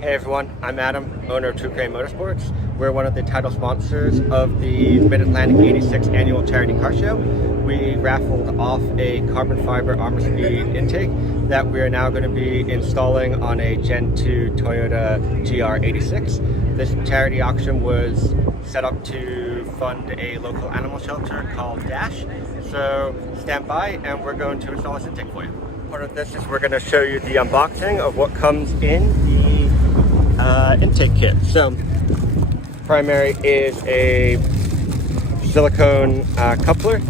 Hey everyone, I'm Adam, owner of True Crane Motorsports. We're one of the title sponsors of the Mid-Atlantic 86 Annual Charity Car Show. We raffled off a carbon fiber ARMASPEED intake that we are now going to be installing on a Gen 2 Toyota GR86. This charity auction was set up to fund a local animal shelter called Dash. So stand by and we're going to install this intake for you. Part of this is we're going to show you the unboxing of what comes in the intake kit. So primary is a silicone coupler.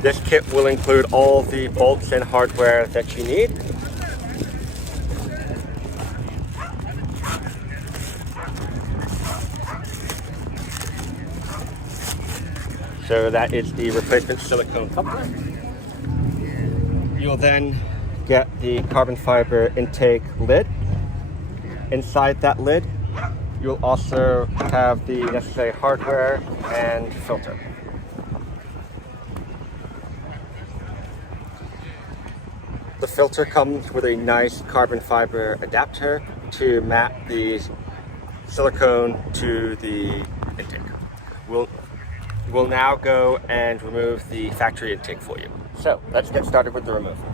This kit will include all the bolts and hardware that you need. So that is the replacement silicone coupler. You'll then get the carbon fiber intake lid. Inside that lid, you'll also have the necessary hardware and filter. The filter comes with a nice carbon fiber adapter to map the silicone to the intake. We'll now go and remove the factory intake for you. So let's get started with the removal.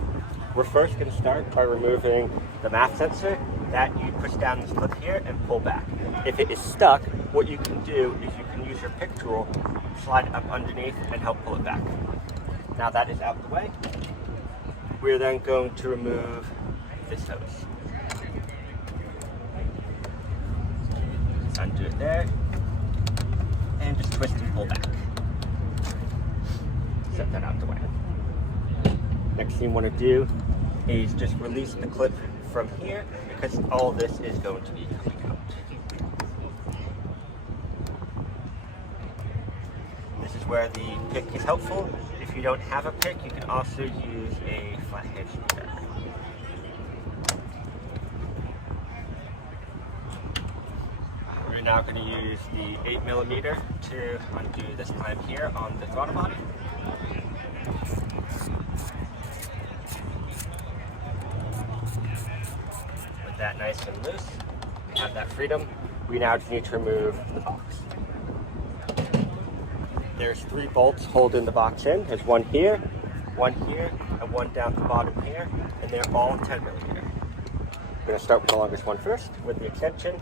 We're first going to start by removing the MAF sensor that you push down this lid here and pull back. If it is stuck, what you can do is you can use your pick tool, slide it up underneath and help pull it back. Now that is out of the way, we're then going to remove this hose. Just undo it there and just twist and pull back. Set that out of the way. Next thing you want to do is just release the clip from here because all this is going to be coming out. This is where the pick is helpful. If you don't have a pick, you can also use a flathead screwdriver. We're now going to use the 8mm to undo this clamp here on the throttle body. With that nice and loose, we have that freedom. We now just need to remove the box. There's 3 bolts holding the box in. There's one here, and one down the bottom here, and they're all 10mm. We're going to start with the longest one first, with the extension.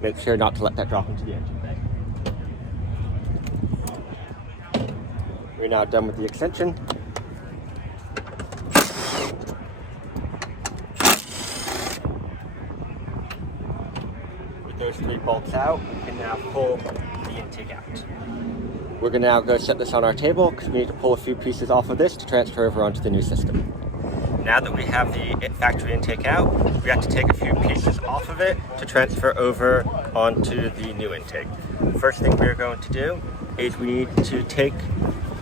Make sure not to let that drop into the engine bay. We're now done with the extension. With those 3 bolts out, we can now pull the intake out. We're going to now go set this on our table because we need to pull a few pieces off of this to transfer over onto the new system. Now that we have the factory intake out, we have to take a few pieces off of it to transfer over onto the new intake. First thing we're going to do is we need to take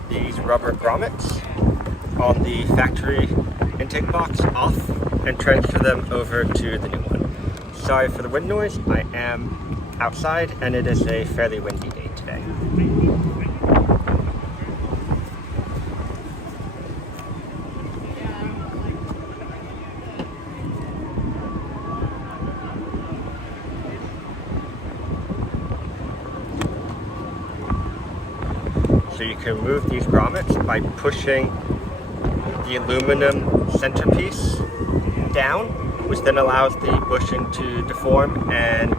these rubber grommets on the factory intake box off and transfer them over to the new one. Sorry for the wind noise, I am outside and it is a fairly windy day today. So you can remove these grommets by pushing the aluminum centerpiece down, which then allows the bushing to deform and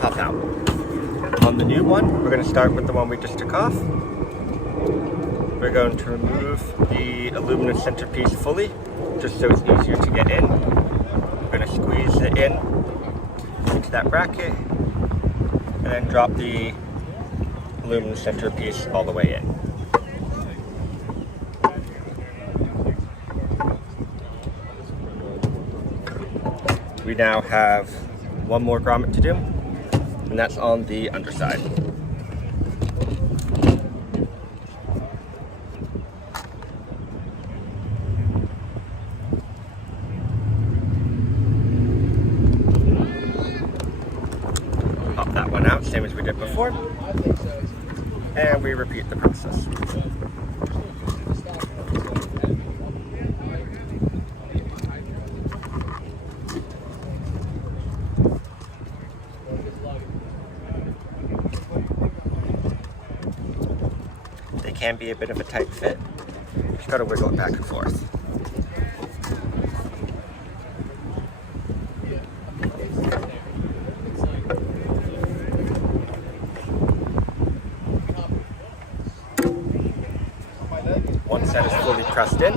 puff out. On the new one, we're going to start with the one we just took off. We're going to remove the aluminum centerpiece fully, just so it's easier to get in. We're going to squeeze it in into that bracket, and then drop the aluminum centerpiece all the way in. We now have one more grommet to do, and that's on the underside. Pop that one out, same as we did before. And we repeat the process. can be a bit of a tight fit. Just gotta wiggle it back and forth. Once that is fully pressed in,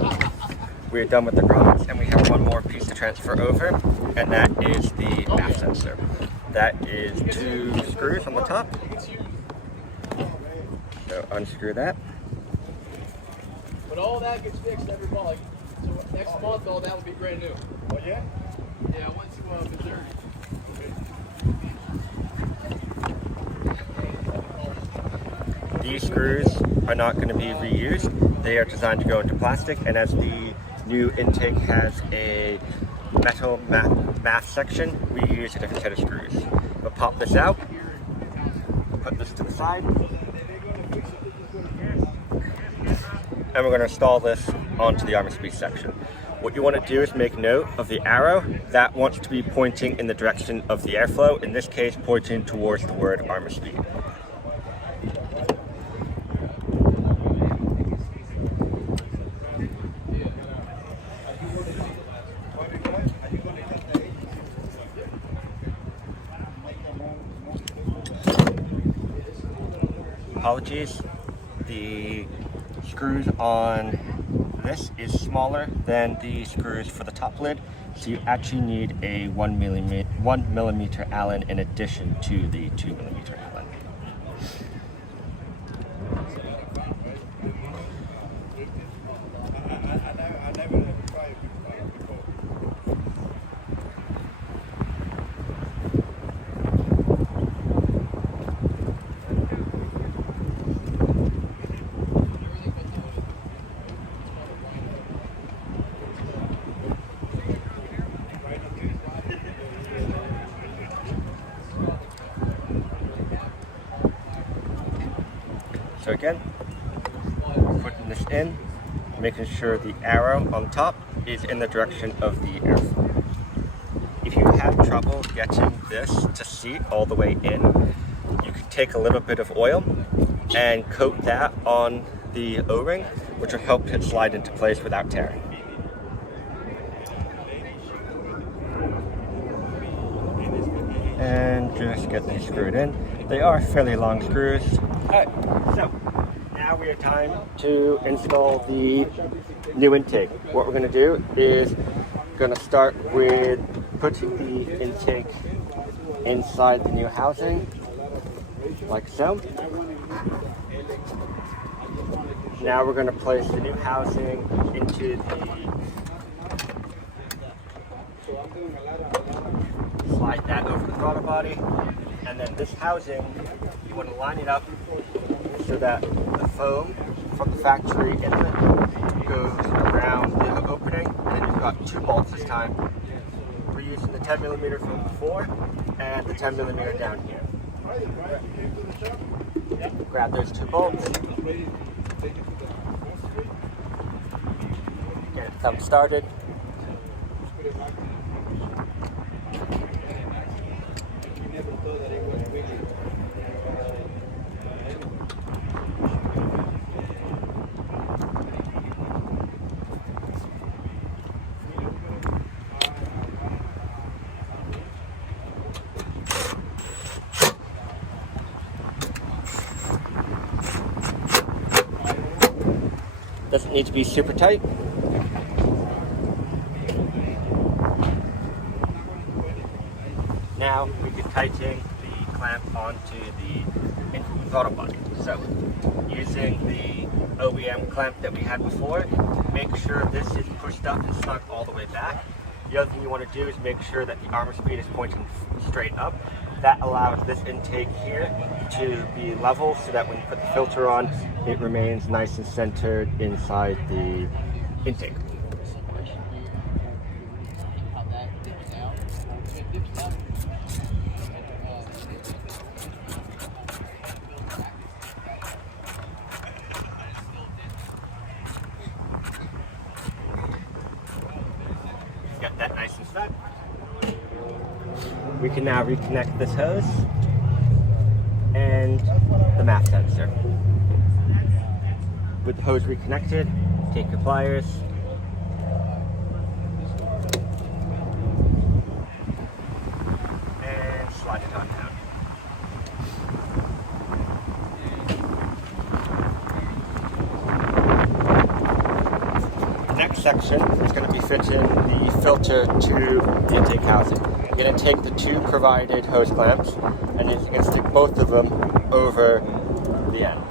we're done with the grommets, and we have one more piece to transfer over, and that is the MAF sensor. That is 2 screws on the top. So unscrew that. But all that gets fixed every fall. So next month, all that will be brand new. Oh yeah? Yeah, I went to Missouri. These screws are not going to be reused. They are designed to go into plastic, and as the new intake has a metal MAF section, we use a different set of screws. We'll pop this out, put this to the side, and we're going to install this onto the ARMASPEED section. What you want to do is make note of the arrow that wants to be pointing in the direction of the airflow, in this case pointing towards the word ARMASPEED. Apologies, the screws on this is smaller than the screws for the top lid, so you actually need a 1 millimeter Allen in addition to the 2 millimeter Allen. So again, putting this in, making sure the arrow on top is in the direction of the airflow. If you have trouble getting this to seat all the way in, you can take a little bit of oil and coat that on the O-ring, which will help it slide into place without tearing. And just get these screwed in. They are fairly long screws. Alright, so now we have time to install the new intake. What we're going to do is going to start with putting the intake inside the new housing, like so. Now we're going to place the new housing into the, slide that over the throttle body, and then this housing, you want to line it up so that the foam from the factory inlet goes around the opening, and you've got 2 bolts this time. We're using the 10 millimeter from before and the 10 millimeter down here. Grab those 2 bolts, get it thumb started. Doesn't need to be super tight. Now we can tighten the clamp onto the throttle body. So using the OEM clamp that we had before, make sure this is pushed up and snug all the way back. The other thing you want to do is make sure that the ARMASPEED is pointing straight up. That allows this intake here to be level so that when you put the filter on, it remains nice and centered inside the intake. Get that nice and snug. We can now reconnect this hose and the MAF sensor. with the hose reconnected, take your pliers, and slide it on down. The next section is going to be fitting the filter to the intake housing. You're going to take the two provided hose clamps and you're going to stick both of them over the end.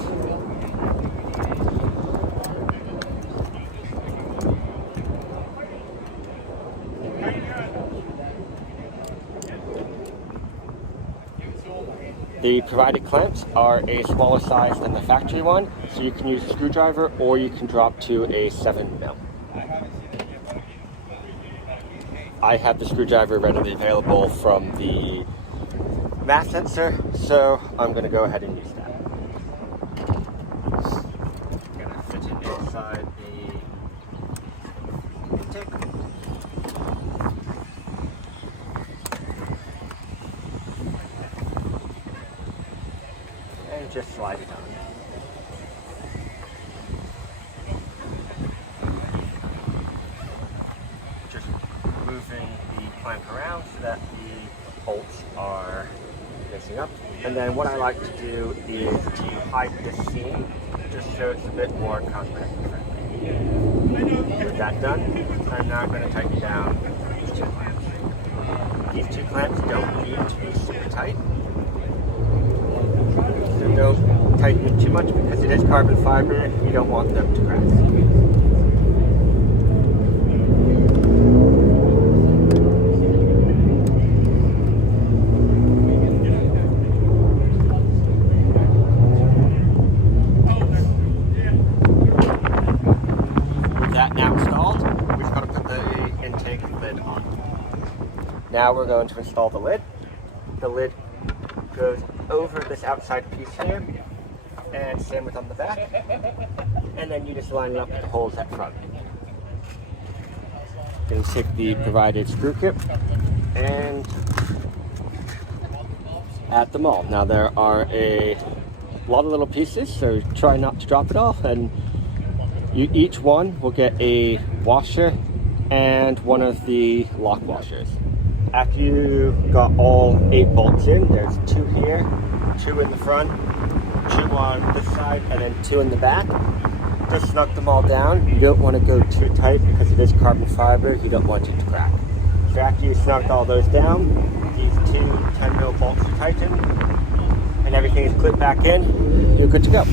The provided clamps are a smaller size than the factory one, so you can use a screwdriver or you can drop to a 7mm. I have the screwdriver readily available from the mass sensor, so I'm going to go ahead and use that. I'm going to fit it inside the intake. And just slide it on. Just moving the clamp around so that the bolts are mixing up. And then what I like to do is to hide this seam just so it's a bit more contractor friendly. With that done, I'm now going to tighten down these two clamps. These two clamps don't need to be super tight. So don't tighten it too much because it is carbon fiber. You don't want them to crack. With that now installed, we've got to put the intake lid on. Now we're going to install the lid. The lid goes over this outside piece here and same with on the back, and then you just line it up with the holes at front. Then take the provided screw kit and add them all. Now there are a lot of little pieces, so try not to drop it all, and each one will get a washer and one of the lock washers. After you got all 8 bolts in, there's 2 here, 2 in the front, 2 on this side, and then 2 in the back. Just snug them all down. You don't want to go too tight because it is carbon fiber. You don't want it to crack. So after you snugged all those down, these 2 10mm bolts are tightened, and everything is clipped back in, you're good to go.